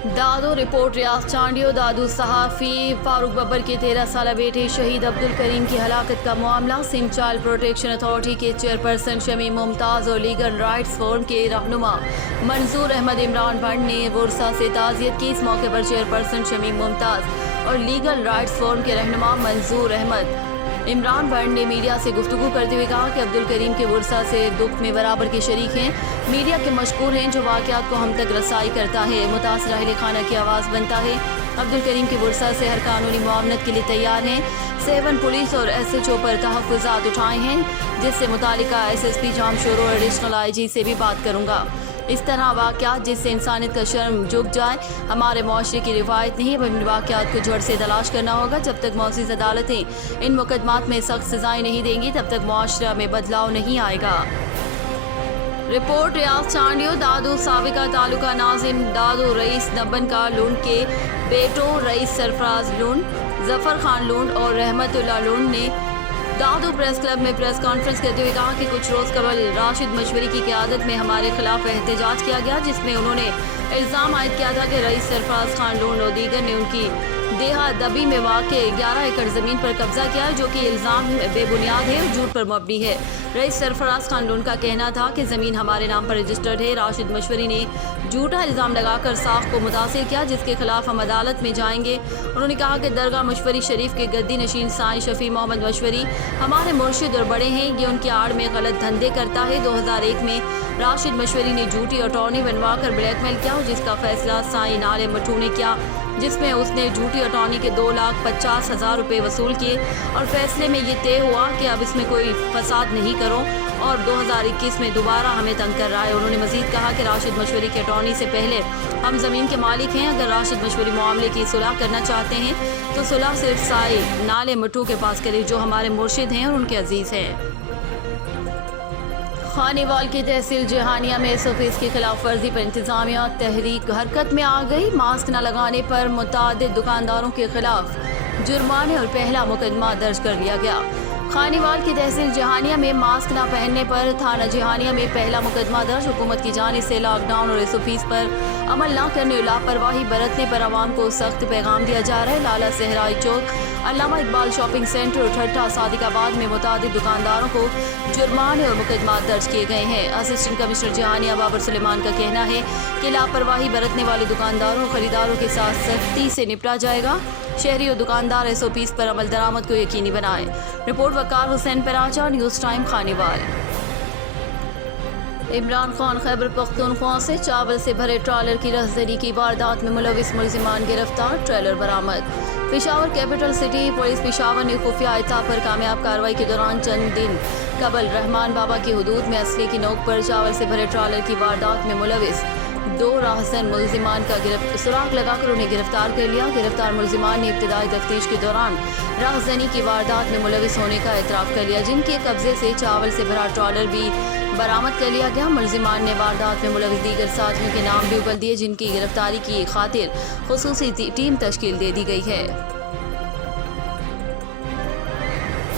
दादू report रियाज चांडियो दादू सहाफ़ी फारूक बब्बर के 13 साल बेटे शहीद अब्दुल करीम की हलाकत का मामला सिंध चाइल्ड प्रोटेक्शन अथॉरिटी के चेयरपर्सन शमीम मुमताज़ और लीगल राइट्स फोरम के रहनुमा मंजूर अहमद इमरान भट्ट ने वर्सा से ताज़ियत की। इस मौके पर चेयरपर्सन शमीम मुमताज़ और लीगल राइट्स फोरम के रहनुमा मंजूर अहमद इमरान भट्ट ने मीडिया से गुफ्तगू करते हुए कहा कि अब्दुल करीम के वर्सा से दुख में बराबर के शरीक हैं। मीडिया के मशकूर हैं जो वाक़यात को हम तक रसाई करता है, मुतासरा अहले खाना की आवाज़ बनता है। अब्दुल करीम के वर्सा से हर कानूनी मुआवनत के लिए तैयार हैं। 7 पुलिस और SHO पर तहफ़्फ़ुज़ात उठाए हैं, जिससे मुतालिका SSP जामशोर और एडिशनल IG से भी बात करूँगा। इस तरह वाक़यात जिससे इंसानियत का शर्म झुक जाए हमारे मुआशरे की रिवायत नहीं है। इन वाक़यात को जड़ से तलाश करना होगा। जब तक मौजूद अदालतें इन मुकदमात में सख्त सजाएं नहीं देंगी तब तक मुआशरा में बदलाव नहीं आएगा। रिपोर्ट रियाज चांडियो दादू साबिका तालुका नाजिम दादू रईस नब्बन का लूंड के बेटों रईस सरफराज लूंड, जफर खान लूंड और रहमतुल्लाह लूंड ने दादू प्रेस क्लब में प्रेस कॉन्फ्रेंस करते हुए कहा कि कुछ रोज़ कबल राशिद मशवरी की क़यादत में हमारे खिलाफ एहतजाज किया गया, जिसमें उन्होंने इल्ज़ाम आयद किया था कि रईस सरफराज खान लूंड और दीगर ने उनकी देहा दबी में वाक़े 11 एकड़ ज़मीन पर कब्जा किया है, जो कि इल्ज़ाम बेबुनियाद है और झूठ पर मबनी है। रईस सरफराज खान लूंड का कहना था कि ज़मीन हमारे नाम पर रजिस्टर्ड है। राशिद मशवरी ने झूठा इल्ज़ाम लगाकर साख को मुतासिर किया, जिसके खिलाफ हम अदालत में जाएंगे। उन्होंने कहा कि दरगाह मशवरी शरीफ के गद्दी नशीन साईं शफी मोहम्मद मशवरी हमारे मुर्शिद और बड़े हैं। ये उनकी आड़ में गलत धंधे करता है। 2001 में राशिद मशवरी ने झूठी अटॉर्नी बनवा कर ब्लैकमेल किया, जिसका फैसला साईं नाले मट्टू ने किया, जिसमें उसने झूठी अटॉर्नी के 2,50,000 रुपये वसूल किए और फैसले में ये तय हुआ कि अब इसमें कोई फसाद नहीं करो और 2021 में दोबारा हमें तंग कर रहा है। उन्होंने मजीद कहा कि राशिद मशवरी के अटॉर्नी से पहले हम ज़मीन के मालिक हैं। अगर राशिद मशवरी मामले की सुलह करना चाहते हैं तो सुलह सिर्फ साईं नाले मट्टू के पास करें, जो हमारे मुर्शिद हैं और उनके अजीज़ हैं। खानीवाल की तहसील जहानिया में SOPs की खिलाफ वर्जी पर इंतजामिया तहरीक हरकत में आ गई। मास्क न लगाने पर मुतादिद दुकानदारों के खिलाफ जुर्माने और पहला मुकदमा दर्ज कर लिया गया। खानीवाल की तहसील जहानिया में मास्क न पहनने पर थाना जहानिया में पहला मुकदमा दर्ज। हुकूमत की जानिब से लॉकडाउन और SOPs पर अमल न करने और लापरवाही बरतने पर आवाम को सख्त पैगाम दिया जा रहा है। लाला सहराई चौक, अल्लामा इकबाल शॉपिंग सेंटर और ठट्टा सादिकाबाद में मुतादिद दुकानदारों को जुर्माने और मुकदमा दर्ज किए गए हैं। असिस्टेंट कमिश्नर जहानिया बाबर सुलेमान का कहना है कि लापरवाही बरतने वाले दुकानदारों और खरीदारों के साथ सख्ती से निपटा जाएगा। शहरी और दुकानदार SOPs पर अमल दरामद को यकीनी बनाएं। रिपोर्ट वकार हुसैन पराचा, न्यूज़ टाइम खानीवाल। इमरान खान खैबर पख्तूनख्वा से चावल से भरे ट्रॉलर की रहज़नी की वारदात में मुलविस मुलजिमान गिरफ्तार, ट्रेलर बरामद। Peshawar capital city police Peshawar ने खुफिया इत्तला पर कामयाब कार्रवाई के दौरान चंद दिन कबल रहमान बाबा की हुदूद में असली की नोक पर चावल से भरे ट्रॉलर की वारदात में मुलविस 2 राहज़न मुलजिमान का सुराग लगाकर उन्हें गिरफ्तार कर लिया। गिरफ्तार मुलजिमान ने इब्तिदाई तफ्तीश के दौरान राहज़नी की वारदात में मुलविस होने का एतराफ़ कर लिया, जिनके कब्जे से चावल से भरा ट्रॉलर भी बरामद कर लिया गया। मुलजिमान ने वारदात में मुलविस दीगर साथियों के नाम भी उगल दिए, जिनकी गिरफ्तारी की खातिर खुसूसी टीम तश्कील दे दी गई है।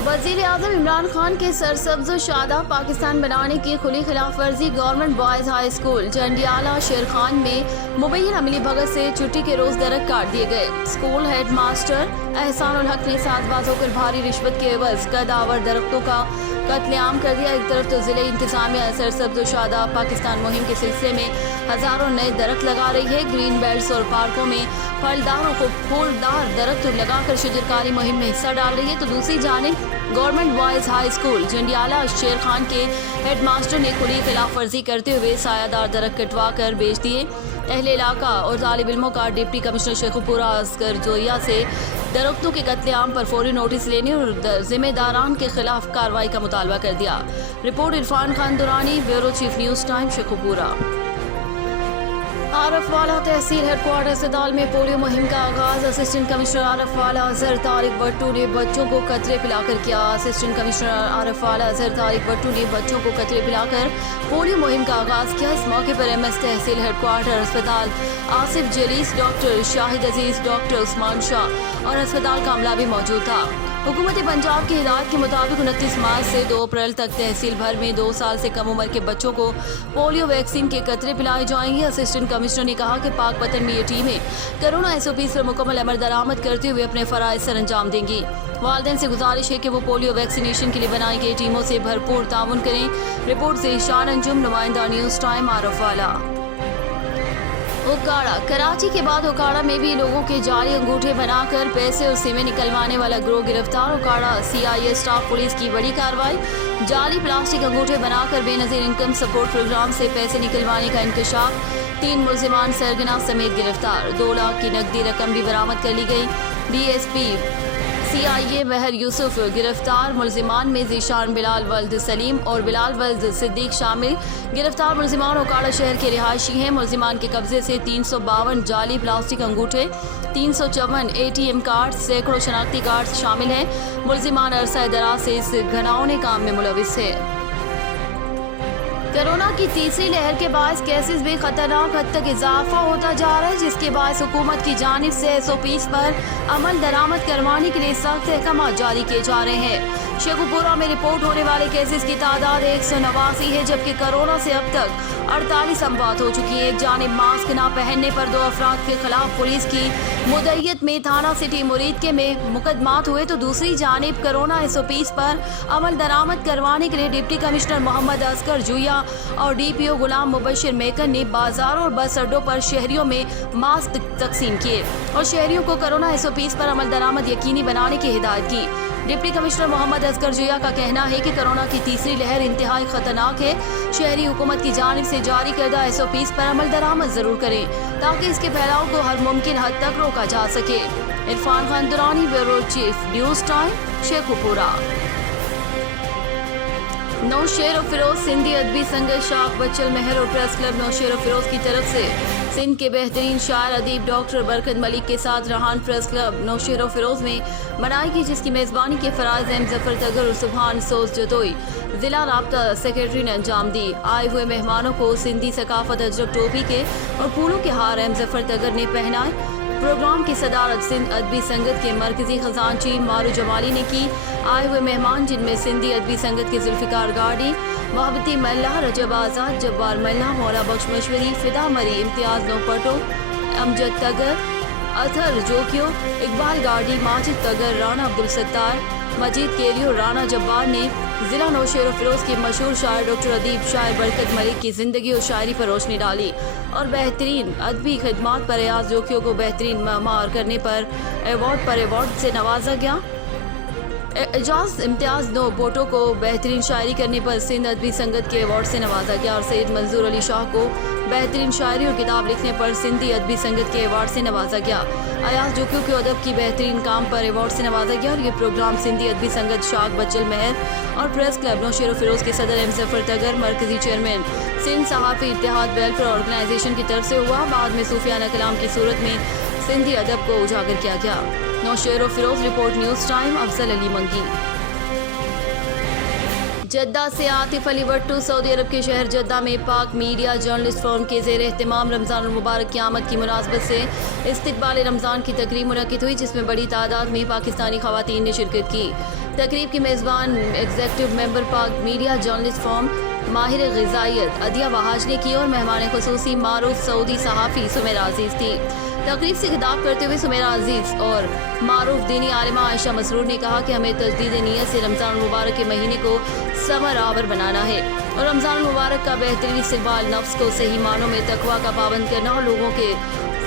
वज़ीर-ए-आज़म इमरान खान के सरसब्ज़ शादाब पाकिस्तान बनाने की खुली खिलाफ वर्जी। Government boys high school Jandiala Sher Khan में मुबैन अमली भगत से छुट्टी के रोज़ दरख्त काट दिए गए। स्कूल हेड मास्टर एहसान उल हक ने साज़बाज होकर भारी रिश्वत के एवज़ कदावर दरख्तों का कत्लेआम कर दिया। एक तरफ तो ज़िले इंतज़ामिया सरसब्ज़ शादाब पाकिस्तान मुहिम के सिलसिले में हज़ारों नए दरख्त लगा रही है। ग्रीन बेल्ट्स और पार्कों में फलदार और फूलदार दरख्त लगाकर शजरकारी मुहिम में हिस्सा डाल रही है, तो दूसरी जानिब government boys high school Jandiala Sher Khan के हेड मास्टर ने खुली खिलाफ वर्जी करते हुए सायादार दरख्त कटवा कर बेच दिए। अहले इलाका और तालिब इल्मों का डिप्टी कमिश्नर शेखुपुरा असगर जोया से दरख्तों के कत्लेआम पर फौरी नोटिस लेने और जिम्मेदारान के खिलाफ कार्रवाई का मुतालबा कर दिया। Report Irfan Khan Durrani, bureau chief, news time, Sheikhupura. Arifwala tehsil headquarter सदाल में पोलियो मुहिम का आगाज। असिस्टेंट कमिश्नर आरफवाला अजहर तारिक भट्टू ने बच्चों को कतरे पिलाकर किया। असिस्टेंट कमिश्नर आरफवाला अजहर तारिक भट्टू ने बच्चों को कतरे पिलाकर पोलियो मुहिम का आगाज किया। इस मौके पर MS तहसील हेडक्वार्टर अस्पताल आसिफ जलीस, डॉक्टर शाहिद अजीज, डॉक्टर उस्मान शाह और अस्पताल का अमला भी मौजूद था। हुकूमत पंजाब की हिदायत के मुताबिक 29 मार्च से 2 अप्रैल तक तहसील भर में 2 साल से कम उम्र के बच्चों को पोलियो वैक्सीन के कतरे पिलाए जाएंगे। असिस्टेंट कमिश्नर ने कहा कि पाक पतन में ये टीमें कोरोना SOPs पर मुकम्मल अमल दरामद करते हुए अपने फराइज सर अंजाम देंगी। वालिदैन से गुजारिश है कि वो पोलियो वैक्सीनेशन के लिए बनाई गई टीमों से भरपूर ताउन करें। रिपोर्ट से ईशान अंजुम, नुमाइंदा न्यूज़ टाइम, आरफ वाला। ओकाड़ा कराची के बाद ओकाड़ा में भी लोगों के जाली अंगूठे बनाकर पैसे और सिमें निकलवाने वाला गिरोह गिरफ्तार। ओकाड़ा CIA स्टाफ पुलिस की बड़ी कार्रवाई। जाली प्लास्टिक अंगूठे बनाकर बेनजीर इनकम सपोर्ट प्रोग्राम से पैसे निकलवाने का इंकशाफ। 3 मुलजिमान सरगना समेत गिरफ्तार। 2 लाख की नकदी रकम भी बरामद कर ली गई। DSP CIA महर यूसुफ गिरफ्तार। मुलजिमान में जीशान बिलाल वल्द सलीम और बिलाल वल्द सिद्दीक शामिल। गिरफ्तार मुलजिमान ओकाड़ा शहर के रिहायशी हैं। मुलजिमान के कब्जे से 352 जाली प्लास्टिक अंगूठे, 354 ATM कार्ड, सैकड़ों शनाख्ती कार्ड शामिल हैं। मुलजिमान अरसा दराज से इस घिनौने काम में मुलविस है। कोरोना की तीसरी लहर के बायस केसेस भी खतरनाक हद तक इजाफा होता जा रहा है, जिसके बायस हुकूमत की जानिब से SOPs पर अमल दरामद करवाने के लिए सख्त अहकाम जारी किए जा रहे हैं। शेखुपुरा में रिपोर्ट होने वाले केसेस की तादाद 189 है, जबकि कोरोना से अब तक 48 अमवात हो चुकी है। एक जानिब मास्क न पहनने पर 2 अफराद के खिलाफ पुलिस की मुद्दईयत में थाना सिटी मुरीदके में मुकदमात हुए, तो दूसरी जानिब कोरोना SOPs पर अमल दरामद करवाने के लिए डिप्टी कमिश्नर मोहम्मद असगर जुया और DPO गुलाम मुबशिर मेकन ने बाजारों और बस अड्डों पर शहरियों में मास्क तकसीम किए और शहरियों को कोरोना SOPs पर अमल दरामद यकीनी बनाने की हिदायत की। डिप्टी कमिश्नर मोहम्मद असगर जुया का कहना है कि कोरोना की तीसरी लहर इंतहाई खतरनाक है। शहरी हुकूमत की जानिब से जारी करदा SOPs पर अमल दरामद जरूर करें ताकि इसके फैलाव को हर मुमकिन हद तक रोका जा सके। Irfan Khan Durrani, bureau chief, news time, Sheikhupura. Naushera और फिरोज सिंधी अदबी संगत शाख बच्चल महर और प्रेस क्लब नौशेर और फिरोज की तरफ से सिंध के बेहतरीन शायर अदीब डॉक्टर बरकत मलिक के साथ रहान प्रेस क्लब नौशेर और फिरोज में मनाई गई, जिसकी मेज़बानी के फराज एम जफर तगर और सुबहान सोज जतोई जिला राब्ता सेक्रेटरी ने अंजाम दी। आए हुए मेहमानों को सिंधी सकाफत अजरक टोपी के और फूलों के हार एम जफर तगर ने पहनाए। प्रोग्राम की सदारत सिंध अदबी संगत के मरकजी खजानची मारू जमाली ने की। आए हुए मेहमान जिनमें सिंधी अदबी संगत के जुल्फिकार गाड़ी, मोहब्बती मल्ला, रजब आज़ाद, जब्बार मल्ला, मौला बख्श मशवरी, फिदा मरी, इम्तियाज नोपटो, अमजद तगर, अथर जोकियो, इकबाल गाड़ी, माजिद तगर, राना अब्दुल सत्तार, मजीद केरी और राना जब्बार ने जिला नौशेर और फिरोज के मशहूर शायर डॉक्टर अदीब शायर बरकत मलिक की ज़िंदगी और शायरी पर रोशनी डाली और बेहतरीन अदबी खिदमात पर अयाज जोकियों को बेहतरीन मार करने पर अवार्ड से नवाजा गया। एजाज इम्तियाज नो बोटो को बेहतरीन शायरी करने पर सिंध अदबी संगत के अवार्ड से नवाजा गया और सैयद मंजूर अली शाह को बेहतरीन शायरी और किताब लिखने पर सिंधी अदबी संगत के अवार्ड से नवाजा गया। अयाज जोकियों के अदब की बेहतरीन काम पर अवार्ड से नवाजा गया और ये प्रोग्राम सिंधी अदबी संगत शाख बच्चल महर और प्रेस क्लब नौशेर और फिरोज के सदर एम जफर तगर, मरकजी चेयरमैन सिंध सहाफ़ी इत्तेहाद वेलफेयर ऑर्गेनाइजेशन की तरफ से हुआ। बाद में सूफियाना कलाम की सूरत में सिंधी अदब को उजागर किया गया। नौशेर और Feroze report, news time, Afzal Ali Mangi. जद्दा से आतिफ अली भट्टू। सऊदी अरब के शहर जद्दा में पाक मीडिया जर्नलिस्ट फोरम के ज़ेर एहतमाम रमज़ान मुबारक की आमद की मुनासबत से इस्तकबाल रमज़ान की तकरीब मुनक़िद हुई, जिसमें बड़ी तादाद में पाकिस्तानी ख़वातीन ने शिरकत की। तकरीब की मेज़बान एग्जीक्यूटिव मेंबर पाक मीडिया जर्नलिस्ट फोरम माहिर ग़िज़ाइयत अदिया वहाज ने की और मेहमान ख़ुसूसी मारूफ सऊदी सहाफ़ी सुमेरा अजीज़ थी। तकरीब से खिताब करते हुए सुमेरा अजीज़ और मारूफ दीनी आलिमा आयशा मसरूर ने कहा कि हमें तजदीद नीयत से रमज़ान मुबारक के महीने को समर आवर बनाना है और रमज़ान मुबारक का बेहतरीन इस्तेमाल नफ्स को सही मानों में तकवा का पाबंद करना और लोगों के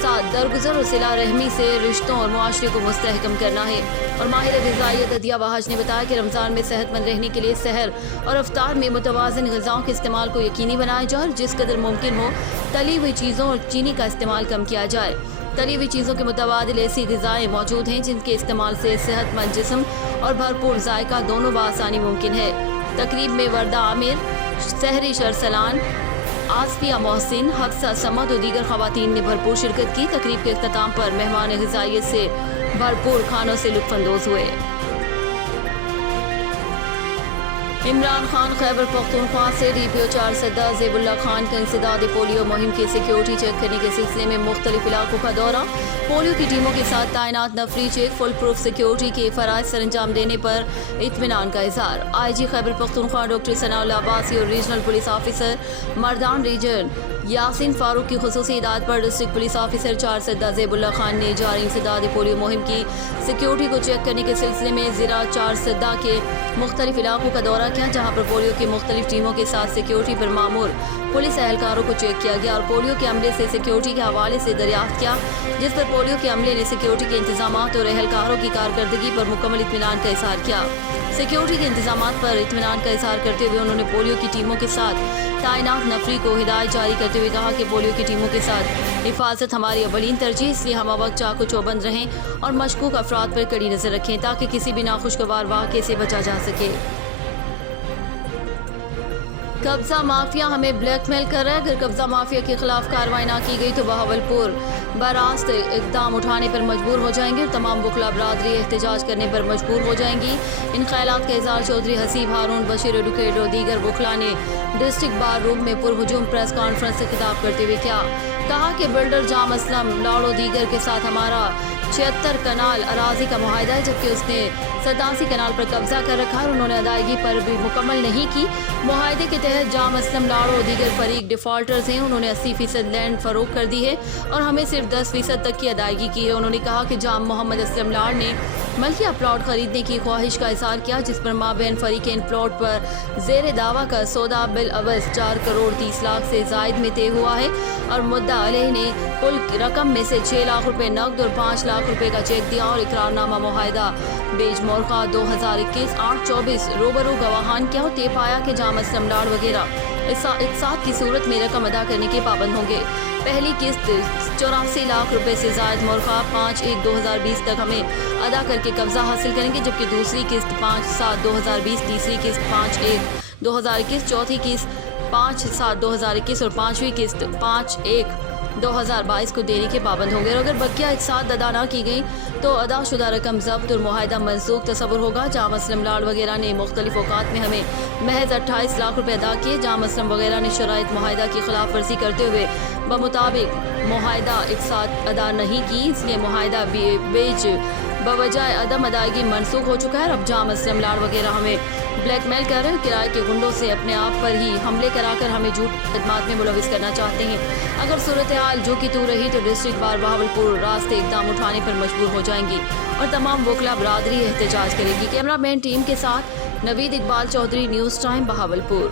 साथ दरगुजर और सिला रहमी से रिश्तों और मुआशरे को मुस्तहकम करना है। और माहिर ग़िज़ाइयत अदिया वहाज ने बताया कि रमज़ान में सेहतमंद रहने के लिए सहर और अफ्तार में मुतवाज़िन ग़िज़ाओं के इस्तेमाल को यकीनी बनाया जाए और जिस कदर मुमकिन हो तली हुई चीज़ों और चीनी का इस्तेमाल कम किया जाए। तली हुई चीज़ों के मुतबादिल ऐसी ग़िज़ाएँ मौजूद हैं जिनके इस्तेमाल से सेहतमंद जिस्म और भरपूर जायका दोनों बआसानी मुमकिन है। तकरीब में वर्दा आमिर, सहरी शरसलान, आसफिया मोहसिन, हफ्सा समद और दीगर ख़वातीन ने भरपूर शिरकत की। तकरीब के इख्तिताम पर मेहमान ग़िज़ाइयत से भरपूर खानों से लुत्फ़अंदोज़ हुए। عمران خان خیبر پختونخوا سے DPO 4 سدہ زیب اللہ خان کا انسداد پولیو مہم کی سیکیورٹی چیک کرنے کے سلسلے میں مختلف علاقوں کا دورہ، پولیو کی ٹیموں کے ساتھ تعینات نفری چیک، فل پروف سیکیورٹی کے فرائض سر انجام دینے پر اطمینان کا اظہار۔ IG خیبر پختونخوا ڈاکٹر ثناء اللہ عباسی اور ریجنل پولیس آفیسر مردان ریجن یاسین فاروق کی خصوصی ہدایت پر ڈسٹرکٹ پولیس آفیسر 4 سدہ زیب اللہ خان نے جاری انسداد پولیو مہم کی سیکیورٹی کو چیک کرنے کے سلسلے میں ضلع 4 سدہ کے مختلف علاقوں کا دورہ کیا، جہاں پر پولیو کی مختلف ٹیموں کے ساتھ سیکیورٹی پر مامور پولیس اہلکاروں کو چیک کیا گیا اور پولیو کے عملے سے سیکیورٹی کے حوالے سے دریافت کیا، جس پر پولیو کے عملے نے سیکیورٹی کے انتظامات اور اہلکاروں کی کارکردگی پر مکمل اطمینان کا اظہار کیا۔ سیکیورٹی کے انتظامات پر اطمینان کا اظہار کرتے ہوئے انہوں نے پولیو کی ٹیموں کے ساتھ تعینات نفری کو ہدایت جاری کرتے ہوئے کہا کہ پولیو کی ٹیموں کے ساتھ حفاظت ہماری اولین ترجیح، اس لیے ہم وقت چاق و چوبند رہیں اور مشکوک افراد پر کڑی نظر رکھیں تاکہ کسی بھی ناخوشگوار واقعے سے بچا جا سکے۔ قبضہ مافیا ہمیں بلیک میل کر رہا ہے، اگر قبضہ مافیا کے خلاف کارروائی نہ کی گئی تو بہاولپور براست اقدام اٹھانے پر مجبور ہو جائیں گے اور تمام وکلا برادری احتجاج کرنے پر مجبور ہو جائیں گی۔ ان خیالات کا اظہار چودھری حسیب ہارون بشیر ایڈوکیٹ اور دیگر وکلا نے ڈسٹرکٹ بار روم میں پرہجوم پریس کانفرنس سے خطاب کرتے ہوئے کہا کہ بلڈر جام اسلم لاڑو دیگر کے ساتھ ہمارا 76 کنال اراضی کا معاہدہ ہے، جبکہ اس نے 87 کنال پر قبضہ کر رکھا ہے اور انہوں نے ادائیگی پر بھی مکمل نہیں کی۔ معاہدے کے تحت جام اسلم لاڑو اور دیگر فریق ڈیفالٹرز ہیں، انہوں نے 80% لینڈ فروخت کر دی ہے اور ہمیں صرف 10% تک کی ادائیگی کی ہے۔ انہوں نے کہا کہ جام محمد اسلم لاڑ نے ملکیہ پلاٹ خریدنے کی خواہش کا اظہار کیا، جس پر مابین فریقین پلاٹ پر زیر دعویٰ کا سودا بالعوض 4 کروڑ 30 لاکھ سے زائد میں طے ہوا ہے اور مدعا علیہ نے کل رقم میں سے 6 لاکھ روپے نقد اور 5 لاکھ روپے کا چیک دیا اور اقرارنامہ معاہدہ بیج مورخہ 2021-8-24 روبرو گواہان کیا اور طے پایا کہ جام اسلم لاڑ وغیرہ اقساط کی صورت میں رقم ادا کرنے کے پابند ہوں گے۔ پہلی قسط 84 لاکھ روپے سے زائد مورخہ 5/1/2020 تک ہمیں ادا کر کے قبضہ حاصل کریں گے، جبکہ دوسری قسط 5/7/2020، تیسری قسط 5/1/2021، چوتھی قسط 5/7/2021 اور پانچویں قسط 5/1/2022 کو دینے کے پابند ہوں گے اور اگر بقیہ اقساط ادا نہ کی گئی تو ادا شدہ رقم ضبط اور معاہدہ منسوخ تصور ہوگا۔ جام اسلم لاڑ وغیرہ نے مختلف اوقات میں ہمیں محض 28 لاکھ روپے ادا کیے۔ جام اسلم وغیرہ نے شرائط معاہدہ کی خلاف ورزی کرتے ہوئے بمطابق معاہدہ اقساط ادا نہیں کی، اس لیے معاہدہ بیج بوجائے عدم ادائیگی منسوخ ہو چکا ہے اور اب جام اسلم لاڑ وغیرہ ہمیں بلیک میل کر رہے ہیں، کرائے کے گنڈوں سے اپنے آپ پر ہی حملے کرا کر ہمیں جھوٹ خدمات میں ملوث کرنا چاہتے ہیں۔ اگر صورتحال جو کہ تو رہی تو ڈسٹرکٹ بار بہاولپور راستے اقدام اٹھانے پر مجبور ہو جائیں گی اور تمام وکلا برادری احتجاج کرے گی۔ کیمرہ مین ٹیم کے ساتھ نوید اقبال چودھری، نیوز ٹائم، بہاولپور۔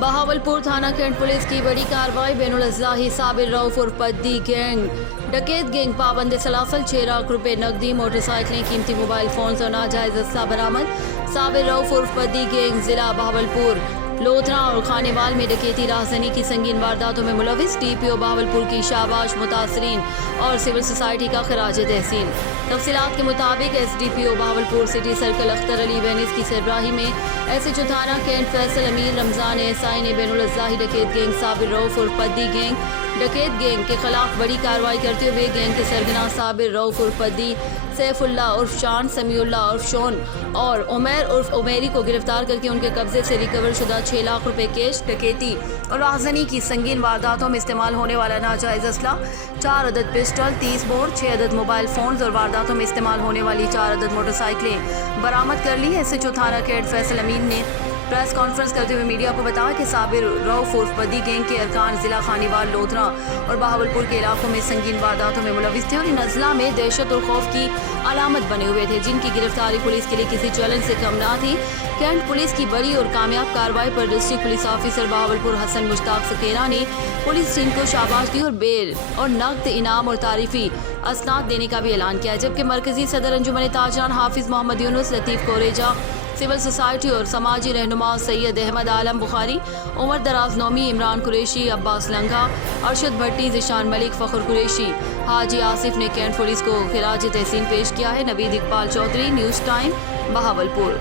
بہاولپور تھانہ کینٹ پولیس کی بڑی کارروائی، بین الاضلاعی صابر رؤف اور پدی گینگ ڈکیت گینگ پابند سلاسل، 6 لاکھ روپے نقدی، موٹر سائیکلیں، قیمتی موبائل فونز اور ناجائز اسلحہ برآمد۔ صابر رؤف اور پدی گینگ ضلع بہاولپور، لودھرا اور خانیوال میں ڈکیتی راہزنی کی سنگین وارداتوں میں ملوث، DPO بہاولپور کی شاباش متاثرین اور سول سوسائٹی کا خراج تحسین۔ تفصیلات کے مطابق SDPO Bahawalpur city circle Akhtar Ali Wains کی سربراہی میں SHO تھانہ کینٹ فیصل امیر رمضان SI نے بین الاضلاعی ڈکیت گینگ صابر رؤف اور پدی گینگ ڈکیت گینگ کے خلاف بڑی کارروائی کرتے ہوئے گینگ کے سرگنا صابر رؤف اور پدی، سیف اللہ عرف شان، سمیع اللہ عرف شون اور عمیر عرف عمیری کو گرفتار کر کے ان کے قبضے سے ریکور شدہ 6 لاکھ روپے کیش، ڈکیتی اور راہزنی کی سنگین وارداتوں میں استعمال ہونے والا ناجائز اسلحہ، 4 عدد پسٹل، 30 بور، 6 عدد موبائل فونز اور وارداتوں میں استعمال ہونے والی 4 عدد موٹر سائیکلیں برآمد کر لی۔ SHO تھانہ کینٹ فیصل امین نے پریس کانفرنس کرتے ہوئے میڈیا کو بتایا کہ صابر رؤف اور پدی گینگ کے ارکان ضلع خانیوال، لودھرا اور بہاولپور کے علاقوں میں سنگین وارداتوں میں ملوث تھے اور ان اضلاع میں دہشت اور خوف کی علامت بنے ہوئے تھے، جن کی گرفتاری پولیس کے لیے کسی چیلنج سے کم نہ تھی۔ کینٹ پولیس کی بڑی اور کامیاب کارروائی پر ڈسٹرکٹ پولیس آفیسر بہاولپور حسن مشتاق سکینہ نے پولیس ٹیم کو شاباش دی اور بیل اور نقد انعام اور تعریفی اسناد دینے کا بھی اعلان کیا، جبکہ مرکزی صدر انجمن تاجران حافظ محمد یونس، لطیف کوریجا، سول سوسائٹی اور سماجی رہنما سید احمد عالم بخاری، عمر دراز نومی، عمران قریشی، عباس لنگھا، ارشد بھٹی، ذیشان ملک، فخر قریشی، حاجی آصف نے کینٹ پولیس کو خراج تحسین پیش کیا ہے۔ Naveed Iqbal Chaudhry, news time, Bahawalpur.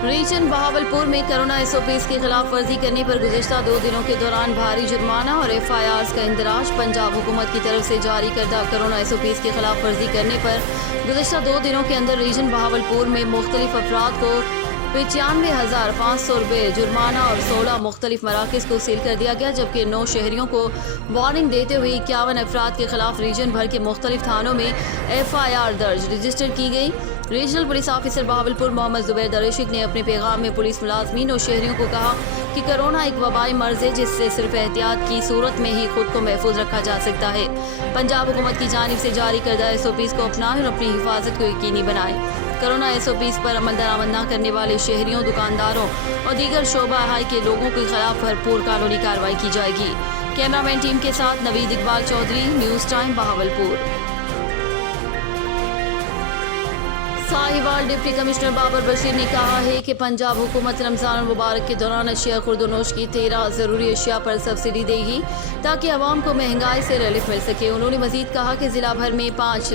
Region Bahawalpur में कोरोना SOPs की खिलाफ वर्जी करने पर गुज़िश्ता 2 दिनों के दौरान भारी जुर्माना और FIRs का इंदराज। पंजाब हुकूमत की तरफ से जारी करदा कोरोना SOPs की खिलाफ वर्जी करने पर गुज़िश्ता 2 दिनों के अंदर रीजन बहावलपुर में मुख्तलिफ अफराद को 95,500 रुपये जुर्माना और 16 मुख्तलिफ मराकज़ को सील कर दिया गया, जबकि 9 शहरियों को वार्निंग देते हुए 51 अफराद के खिलाफ रीजन भर के मुख्तलिफ थानों में FIR दर्ज रजिस्टर की गई। Regional police officer Bahawalpur Mohammad Zubair दरिशिक ने अपने पैगाम में पुलिस मुलाजमीन और शहरियों को कहा कि कोरोना एक वबाई मर्ज है जिससे सिर्फ एहतियात की सूरत में ही खुद को महफूज रखा जा सकता है। पंजाब हुकूमत की जानिब से जारी करदा SOPs को अपनाएं और अपनी हिफाजत को यकीनी बनाएं। कोरोना SOPs पर अमल दरामद न करने वाले शहरियों, दुकानदारों और दीगर शोबा हाई के लोगों के खिलाफ भरपूर कानूनी कार्रवाई की जाएगी। कैमरामैन टीम के साथ Naveed Iqbal Chaudhry, news time Bahawalpur. Sahiwal deputy commissioner Babar Bashir ने कहा है कि पंजाब हुकूमत रमज़ान मुबारक के दौरान अशिया खुर्दोनोश की 13 ज़रूरी अशिया पर सब्सिडी देगी ताकि आवाम को महंगाई से रिलीफ मिल सके। उन्होंने मजीद कहा कि ज़िला भर में 5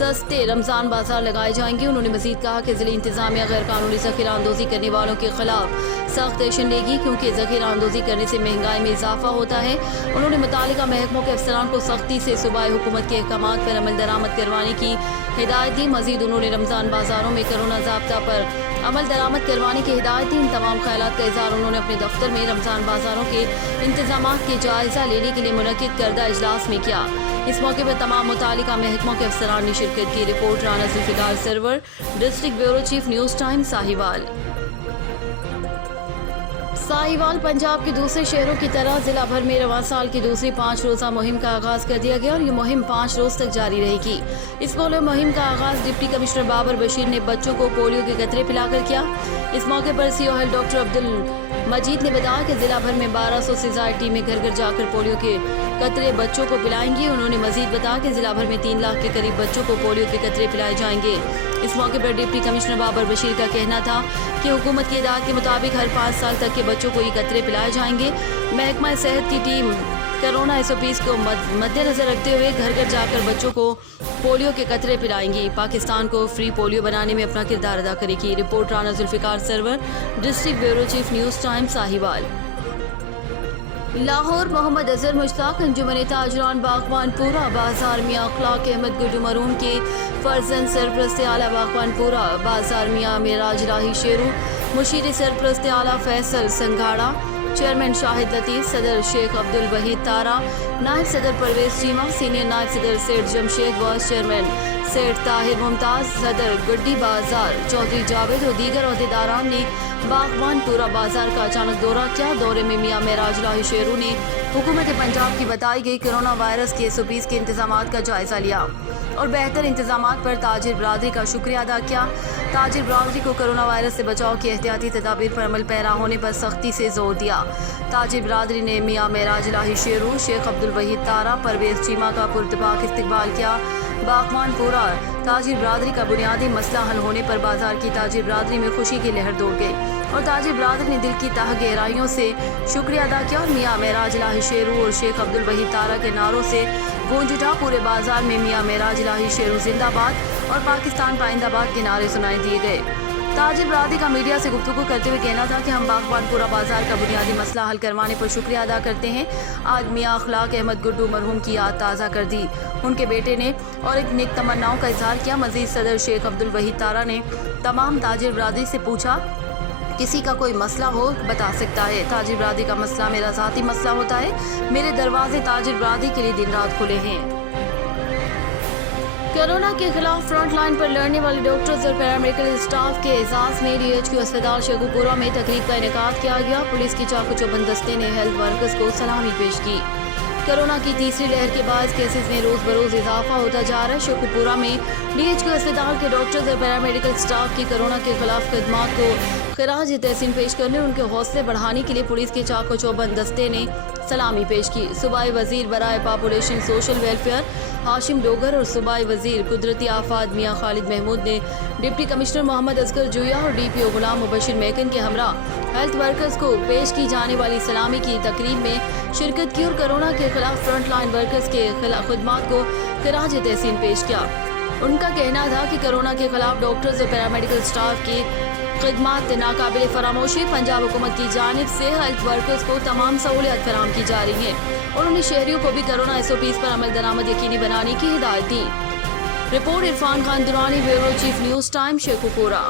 सस्ते रमज़ान बाजार लगाए जाएंगे। उन्होंने मजीद कहा कि ज़िले इंतज़ामिया गैर कानूनी ज़ख़ीरा अंदोज़ी करने वालों के खिलाफ सख्त एक्शन लेगी, क्योंकि ज़ख़ीरा अंदोज़ी करने से महंगाई में इजाफा होता है। उन्होंने मुतालिका महकमों के अफसरान को सख्ती से सूबाई हुकूमत के अहकामात पर अमल दरामद करवाने की हिदायत दी। मजीद उन्होंने रमज़ान बाजारों में कोरोना ज़ाब्ता पर अमल दरामद करवाने की हिदायत दी। इन तमाम ख्यालात का इज़हार उन्होंने अपने दफ्तर में रमज़ान बाजारों के इंतजामात के जायज़ा लेने के लिए मुनक़िद करदा इजलास में किया। इस मौके पर तमाम मुतालिका महकमों के अफसरान ने शिरकत की। Report Rana Zulfiqar Sarwar, district bureau chief, news time Sahiwal. Sahiwal Punjab के दूसरे शहरों की तरह जिला भर में रवां साल की दूसरी 5 रोज़ा मुहिम का आगाज़ कर दिया गया और ये मुहिम 5 रोज़ तक जारी रहेगी। इस पोलियो मुहिम का आगाज़ डिप्टी कमिश्नर बाबर बशीर ने बच्चों को पोलियो के कतरे पिलाकर किया। इस मौके पर CO हेड डॉक्टर अब्दुल मजीद ने बताया कि जिला भर में 1200 से ज़ायद टीमें घर घर जाकर पोलियो के कतरे बच्चों को पिलाएंगी। उन्होंने मजीद बताया कि जिला भर में 3 लाख के करीब बच्चों को पोलियो के कतरे पिलाए जाएंगे। इस मौके पर डिप्टी कमिश्नर बाबर बशीर का कहना था कि हुकूमत की हिदायत के मुताबिक हर 5 साल तक के बच्चों को ये कतरे पिलाए जाएंगे। महकमा सेहत की टीम कोरोना SOPs को मद्देनजर रखते हुए घर घर जाकर बच्चों को पोलियो के कतरे पिलाएंगी। पाकिस्तान को फ्री पोलियो बनाने में अपना किरदार अदा करेगी। Report Rana Zulfiqar Sarwar, district bureau chief, news time Sahiwal. Lahore Mohammad Azhar Mushtaq Anjuman Tajiran Baghbanpura Bazaar Mian अखलाक अहमद गुड्डू मरूम के फर्जन सरपरस्त आला बागवानपुरा बाजार मियाँ मेराज राही शेरू, मुशीर सरपरस्त आला फैसल संघाड़ा, चेयरमैन शाहिद लतीफ़, सदर शेख अब्दुल वहीद तारा, नायब सदर परवेज चीमा, सीनियर नायब सदर सेठ जमशेद, वाइस चेयरमैन सेठ ताहिर मुमताज़, सदर गड्डी बाजार चौधरी जावेद और दीगर अहदेदारान ने बागवानपुरा बाजार का अचानक दौरा किया। दौरे में मियाँ मेराज राही शेरू ने हुकूमत पंजाब की बताई गई कोरोना वायरस के SOPs के इंतजामात का जायज़ा लिया और बेहतर इंतजामात पर ताजिर बरादरी का शुक्रिया अदा किया। ताजिर बरादरी को कोरोना वायरस से बचाव की एहतियाती तदाबीर पर अमल पैरा होने पर सख्ती से जोर दिया। ताजिर बरादरी ने मियाँ मेराज राही शेरू, शेख अब्दुल वहीद तारा, परवेज चीमा का पुरतबाक इस्तकबाल किया। बागवानपुरा ताजिर बरादरी का बुनियादी मसला हल होने पर बाजार की ताजिर बरादरी में खुशी की लहर दौड़ गई और ताजिर बरादरी ने दिल की तह गहराइयों से शुक्रिया अदा किया और मियाँ मेराज राही शेरू और शेख अब्दुल वहीद तारा के नारों से गूंज उठा। पूरे बाजार में मियाँ मेराज राही शेरू जिंदाबाद और पाकिस्तान पाइंदाबाद के नारे सुनाई दिए गए। ताजिर बरादरी का मीडिया से गुफ्तगू करते हुए कहना था कि हम बागवानपुरा बाजार का बुनियादी मसला हल करवाने पर शुक्रिया अदा करते हैं। आज मियाँ अखलाक अहमद गुड्डू मरहूम की याद ताज़ा कर दी उनके बेटे ने और एक नेक तमन्नाओं का इजहार किया। मजीद सदर शेख अब्दुल वहीद तारा ने तमाम ताजिर बरादरी से पूछा, किसी का कोई मसला हो बता सकता है। ताजिर बरादरी का मसला मेरा ज़ाती मसला होता है। मेरे दरवाजे ताजिर बरादरी के लिए दिन रात खुले हैं। कोरोना के खिलाफ फ्रंट लाइन पर लड़ने वाले डॉक्टर्स और पैरामेडिकल स्टाफ के एजाज में DHQ अस्पताल शेखुपुरा में तकरीब का इनेकाद किया गया। पुलिस की चाकू चौबंद दस्ते ने हेल्थ वर्कर्स को सलामी पेश की। कोरोना की तीसरी लहर के बाद केसेस में रोज बरोज इजाफा होता जा रहा है। शेखुपुरा में DHQ अस्पताल के डॉक्टर्स और पैरामेडिकल स्टाफ की कोरोना के खिलाफ खिदमात को खराज तहसीन पेश करने और उनके हौसले बढ़ाने के लिए पुलिस के चाको चौबंद दस्ते ने सलामी पेश की। सूबाई वजीर बराए population social welfare Hashim Dogar और सूबाई वजीर कुदरती आफात मियाँ खालिद महमूद ने डिप्टी कमिश्नर मोहम्मद असगर जुया और DPO गुलाम मुबशिर मैकन के हमरा हेल्थ वर्कर्स को पेश की जाने वाली सलामी की तकरीब में शिरकत की और कोरोना के खिलाफ फ्रंट लाइन वर्कर्स के खिदमात को खराज तहसीन पेश किया। उनका कहना था कि कोरोना के खिलाफ डॉक्टर्स और पैरामेडिकल स्टाफ की خدمات ناقابل فراموشی پنجاب حکومت کی جانب سے ہیلتھ ورکرز کو تمام سہولیات فراہم کی جا رہی ہیں. انہوں نے شہریوں کو بھی کرونا SOPs پر عمل درآمد یقینی بنانے کی ہدایت دی. Report Irfan Khan Durrani, bureau chief news time, Sheikhupura.